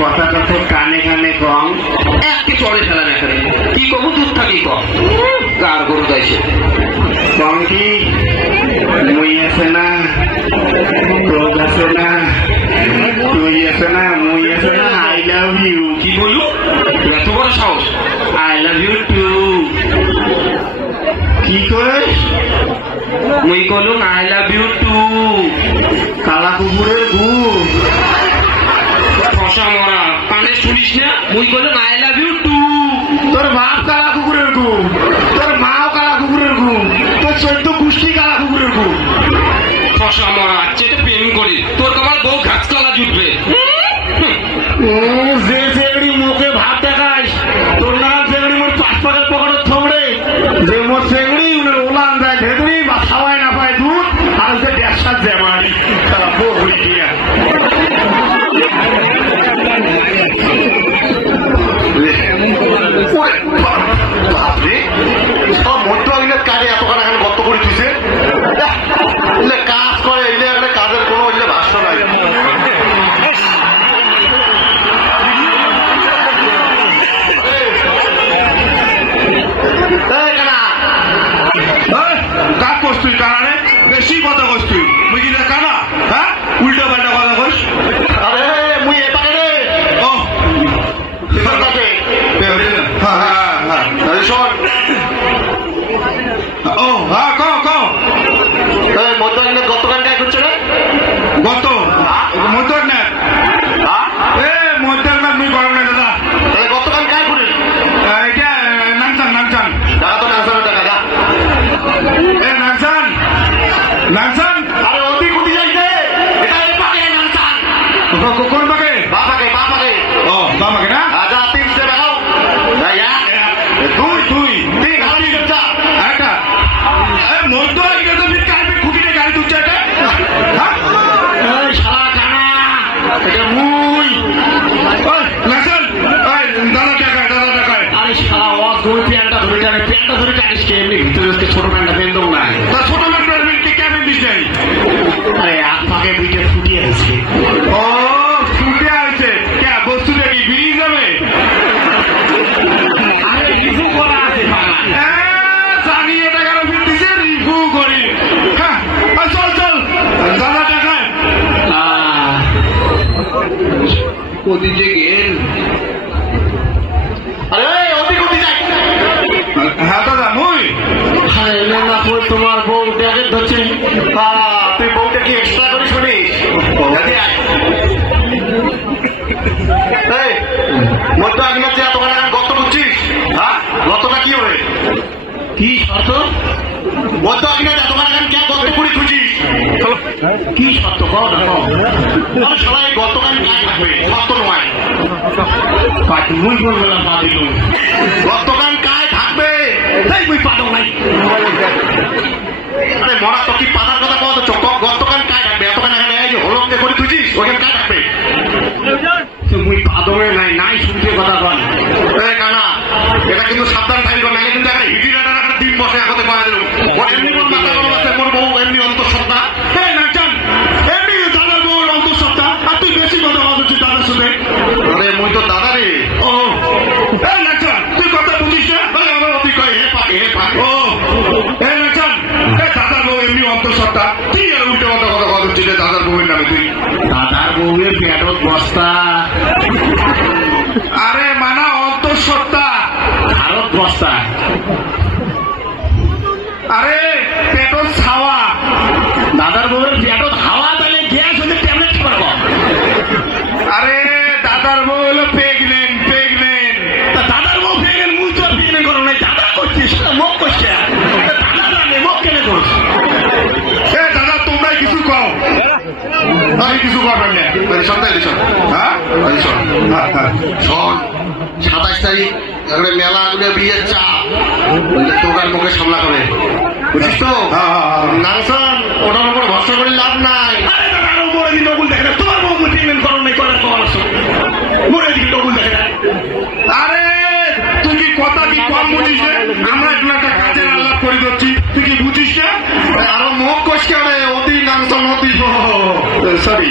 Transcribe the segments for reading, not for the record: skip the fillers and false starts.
কথা কথা কানে কানে কম একটি চড়ে ফেলা না করে কি কব দূর থাকি কম কার গরু যাইছে কম কি মই আছে না ক্রোধ আছে না তুই আছে না মই আছে না আই লাভ ইউ কি বলু এত বড় সাহস আই লাভ ইউ টু কি কইস মই কলুম আই লাভ ইউ টু কালা কুকুরের গু ফসা মরা কানে শুনিস না মই কলুম আই লাভ ইউ টু তোর বাপ কালা কুকুরের গু তোর মাও কালা কুকুরের গু তোর 14 গোষ্ঠী কালা কুকুরের গু ফসা মরা চেটে প্রেম করি তোর তোমার বউ ঘাস কলা জুটবে যে সেগড়ি মুখে ভাত দেখাস তোর নাম সেগড়ি মোর পাঁচ পাকের পকেটে থমড়ে যে মোর সেগড়ি উনার ওলান যায় ভেতরি বা খাওয়ায় না পায় দুধ আর যে ব্যবসার জামাই তারা বউ হয়ে গিয়া সব মন্ত্র কাজে এতখানে এখন গর্ত করে দিছে কাজ করে এলে একটা কাজের কোনো হইলে ভাষ্য নাই কাজ করছ তুই কারণে বেশি কথা করছ তুই মুই কি কানা হ্যাঁ উল্টা পাল্টা কথা কইস আরে মুই এপারে রে ও এবার কাছে হ্যাঁ হ্যাঁ হ্যাঁ শোন ও হ্যাঁ কও কও এই মধ্যখানে গতকাল কাজ করছে রে গত মধ্যখানে এ মধ্যখানে মুই করব না দাদা তাহলে গতকাল কাজ করি এটা নামচান নামচান দাদা তো নামচান টাকা দা এ নামচান নামচান আরে ওদি কুদি যাইছে এটা এই পাকে নামচান কোন পাকে বাপাকে বাপাকে ও বাপাকে না আজা 300 টাকা দাও দুই দুই তিন হাজার টাকা এটা এ মধ্য আগে তো মিট কাটবে খুঁটিতে গাড়ি তুলছে এটা হ্যাঁ এই শালা কানা এটা মুই ওই নামচান ওই দাদা টাকা আরে শালা ওয়াজ গোল প্যান্টটা ধরে টানিস কে এমনি ভিতরে আজকে ছোট প্যান্টটা বেঁধে দাও না তা ছোট প্যান্টটা বেঁধে কেমন দিস নাই আরে আপাকে দুইটা ফুটিয়ে আছে ও ফুটিয়ে আছে কে বস্তুটা কি বেরিয়ে যাবে আরে রিফু করা আছে জানি এটা কেন ফিট দিছে রিফু করি হ্যাঁ চল চল দাদা টাকায় কোদি যে গেল আরে ওদি কোদি যাই হ্যাঁ দাদা মুই হ্যাঁ না কই তোমার বউ দেখে ধরছে তুই বউটা কি এক্সট্রা করে শুনিস মধ্য আগে এত গত বুঝছিস হ্যাঁ গতটা কি হবে কি শর্ত মধ্য আগে এত ক্যাব গত করে খুঁজিস কি শর্ত কও সবাই গতকাল কাজ থাকবে শর্ত নয় মুই বলবো না পা দিল গতকাল কাজ থাকবে মুই পাদক নাই আরে মরা তো কি পাতার কথা কত চোখ গতকাল কাজ থাকবে এতখান এখানে হলকে করে খুঁজিস ওখানে কাজ থাকবে মুই পাদমে নাই নাই শুনতে কথা বল কানা এটা কিন্তু সাবধান থাকবে না কিন্তু একটা হিটি রাটার একটা ডিম বসে এখন পাওয়া দিল এমনি কোন মাথা গরম আছে মোর বউ এমনি অন্তঃসত্ত্বা নাচান এমনি দাদার বউর অন্তঃসত্ত্বা আর তুই বেশি কথা বলছিস দাদার সাথে আরে মুই তো দাদা রে ও নাচান তুই কথা বুঝিস না তুই কয় হে পাকে ও নাচান দাদার বউ এমনি অন্তঃসত্ত্বা তুই আর উল্টে কথা কথা বলছিস দাদার বউয়ের নামে তুই দাদার বউয়ের পেটত বস্তা আরে মানা অন্তঃসত্ত্বা ভারত বস্তা আরে পেটত ছাওয়া দাদার বউয়ের পেটত হাওয়া তাহলে গ্যাস হলে ট্যাবলেট পারবো আরে দাদার বউ হলো প্রেগনেন্ট দাদার বউ প্রেগনেন্ট মুই তো প্রেগনেন্ট করো নাই দাদা করছিস মুখ করছে দাদা জানে মুখ কেন করছ দাদা তোমরা কিছু কও আমি কিছু করবেন না সন্তান হ্যাঁ শোন 27 তারিখ এখানে মেলা আগুনে বিয়ের চাপ তোকার মুখে সামলা করে বুঝিস তো নাংসান ওটার উপর ভরসা করে লাভ নাই তোমার বউ ট্রিটমেন্ট করো নাই করার মরে দিকে ডবল দেখে আরে তুই কি কথা কি কম বুঝিস আমরা একটু একটা কাজের আলাপ করে দিচ্ছি তুই কি বুঝিস না আরো মুখ কষকে অতি নাংসান অতি সরি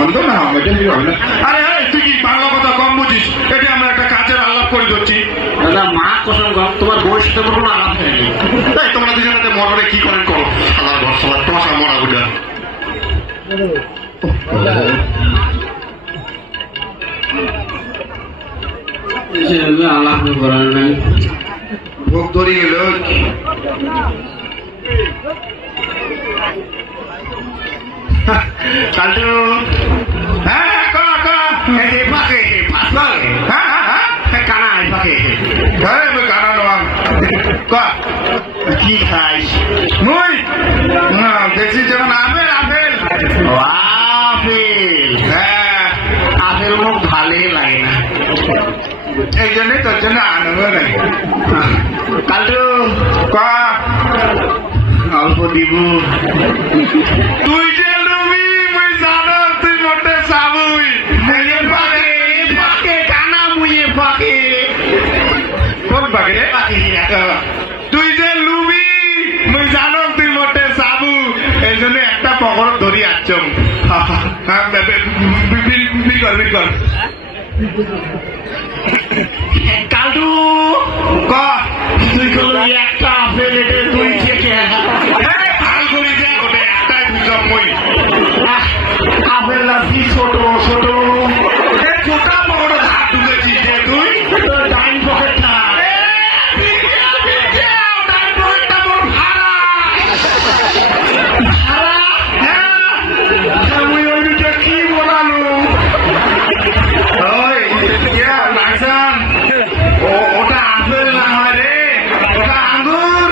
অন্ধ না আরে তুই কি বাংলা তোমার কোনো আরাম হয়নি। তাই তোমরা দুজনে মরণে কি করেন করো, আমার ঘর সবার তোমার সঙ্গে মরা বুঝা। আলাপ করার নাই, ভোগ ধরে গেল। কালটু হ্যাঁ পাকে হ্যাঁ হ্যাঁ কানা পাকে হ্যাঁ কানা নোয়াম কি খাইস মুই দেখছি যেমন আপেল আপেল আপেল। হ্যাঁ আপেল মুখ ভালোই লাগে না, এই জন্যই তোর জন্য আনন্দ নাই। কালটু অল্প দিব তুই যে লুবি মুই জানো তুই মোটে সাবুই পাকে কানা মুয়ে পাকে কোন পাকে রে তুই যে লুবি মুই জানো তুই মোটে সাবু এই জন্য একটা পকড় ধরি আসছম বিকল কালটু তুই একটা আপেল এটে তুই থেকে ভাল করি যা ওটা একটাই বুঝলাম মই আপেল না কি ছোট ছোট কোটা পকড় হাত ঢুকেছিস যে তুই ডাইন পকেটটা কি বলালু ওটা আপেল না হয় রে, ওটা আঙ্গুর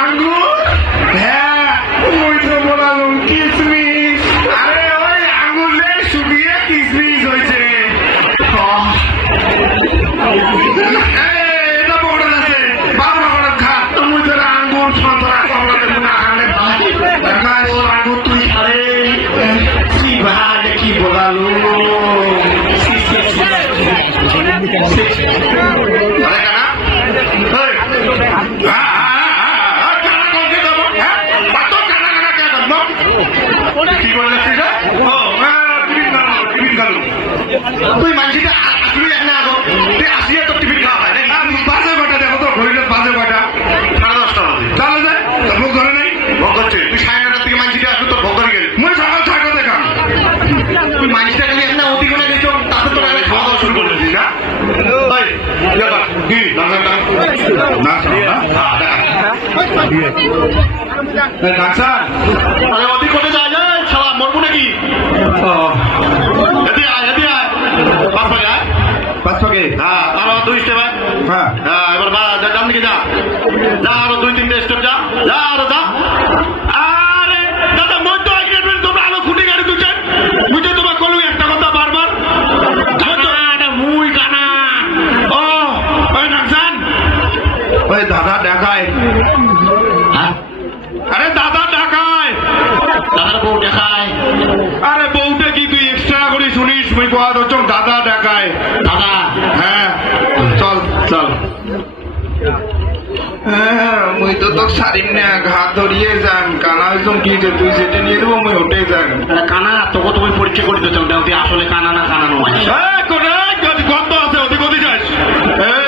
আঙ্গুর হ্যাঁ ওই তো বলালুম কিসমিস। আরে ওই আঙ্গুর রে শুকিয়ে কিসমিস হয়েছে। এটা বড় আছে বাবা বড় খা তুমি তোরা আঙ্গুর সন্তরা কমলা দেবো না আনে আঙ্গুর তুই খারে কি ভাই কি বলালু তুই মানছিটা তুই না আগো তুই আসিয়া তোর টিফিন খাওয়া হয় নাকি বাজে কটা দেখো তো ঘড়িটা বাজে কটা 10:30 বাজে চলে যায় তোর ভোগ ধরে নেই ভোগ করছে তুই 9:30 থেকে মানছিটা আসলো তোর ভোগ ধরে গেলি মনে সকাল 6টা দেখা তুই মানছিটা খালি একটা অতি করে গেছো তাতে তোর আগে খাওয়া দাওয়া শুরু করে দিস না ভাই কি ডাক্তার আরে অতি করে যায় শালা মরবো নাকি হ্যাঁ আরো 2 স্টেপ হ্যাঁ এবার ডান দিকে যা যা আরো 2-3টে স্টেপ যা যা আরো যা। আরে দাদা মধ্য আগে তোমরা আলো খুঁটে গাড়ি দুছেন বুঝে তোমার কলু একটা কথা বারবার মুই কানা ও ওই নাকসান ওই দাদা দেখায় আরে দাদা দেখায় দাদার বউ দেখায় আরে বউটা কি তুই এক্সট্রা করে শুনিস মুই কোয়া হচ্ছ দাদা দেখায় দাদা হ্যাঁ চল চল মুই তো তোর সারিম না ঘাত ধরিয়ে যান কানা হইছম কি যে তুই সেটা নিয়ে দেবো মুই ওটে যান কানা তোকে তুমি পরীক্ষা করে দিতে তুই আসলে কানা না কানা নয় গত আছে ওদিক ওদিক যাস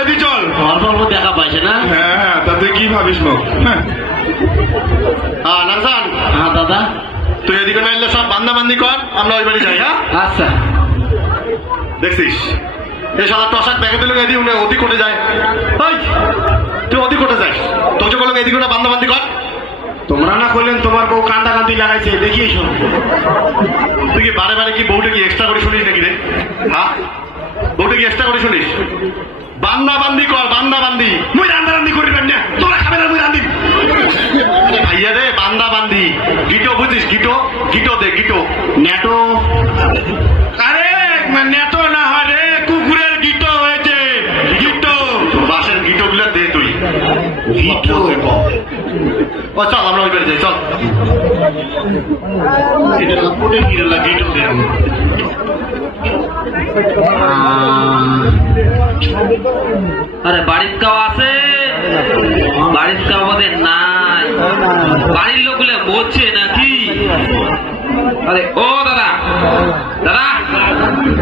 এদি চল অল্প অল্প দেখা পাইছে না হ্যাঁ তাতে কি ভাবিস মোক হ্যাঁ নাকসান হ্যাঁ দাদা তুই এদিকে না এলে সব বান্দাবান্দি কর আমরা ওই বাড়ি যাই হ্যাঁ আচ্ছা দেখছিস এই সালা টসাক দেখে দিল এদি উনি অতি কোটে যায় ওই তুই অতি কোটে যাস তোকে বললাম এদিকে ওটা বান্দাবান্দি কর তোমরা না করলেন তোমার বউ কান্দা কান্দি লাগাইছে দেখিয়ে শোনো তুই কি বারে বারে কি বউটা কি এক্সট্রা করে শুনিস নাকি রে হ্যাঁ বউটা কি এক্সট্রা করে শুনিস বান্দাবান্দি কর বান্দাবান্দি মুই রান্না রান্দি করিবেন না তোরা খাবে না মুই রান্দি ভাইয়া রে বান্দাবান্দি গিটো বুঝিস গিটো গিটো দে গিটো নেটো আরে নেটো না হয় রে কুকুরের গিটো হয়েছে গিটো বাসের গিটো গুলা দে তুই গিটো ও চল আমরা ওই বাড়ি যাই চল এটা কোটে গিরলা গিটো দে আরে বাড়ির কাউ আছে বাড়ির কাউ আমাদের নাই বাড়ির লোকগুলো বলছে নাকি আরে ও দাদা দাদা